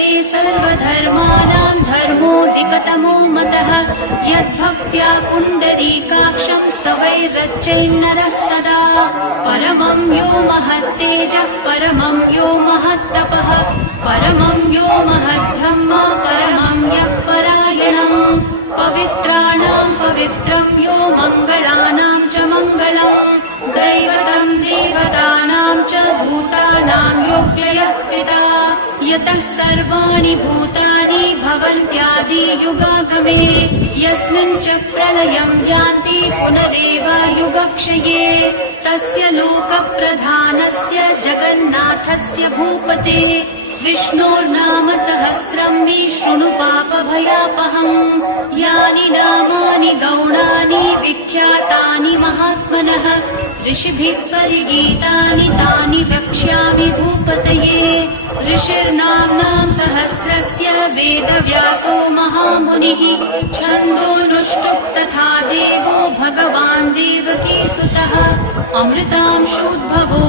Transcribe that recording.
मे सर्वधर्माणां धर्मोऽधिकतमो मतः यद्भक्त्या पुण्डरीकाक्षं स्तवैरर्चयन्नरः सदा परमं यो महत्तेजः परमं यो महत्तपः परमं यो महद्ब्रह्म परमं यः परायणम् पवित्राणां पवित्रं यो मङ्गलानां च मङ्गलम् दैवतं देवतानां च भूतानां यो व्ययः पिता यतः सर्वाणि भूतानि भवन्त्यादियुगागमे यस्मिन् च प्रलयं यान्ति पुनरेव युगक्षये तस्य लोकप्रधानस्य जगन्नाथस्य भूपते विष्णोर्नाम सहस्रं विशृणु पापभयापहम् यानि नामानि गौणानि विख्यातानि महात्मनः ऋषिभिः परिगीतानि तानि वक्ष्यामि भूपतये ऋषिर्नाम्नां सहस्रस्य वेदव्यासो महामुनिः छन्दोनुष्टुप् तथा देवो भगवान् देवकीसुतः अमृतांशोद्भवो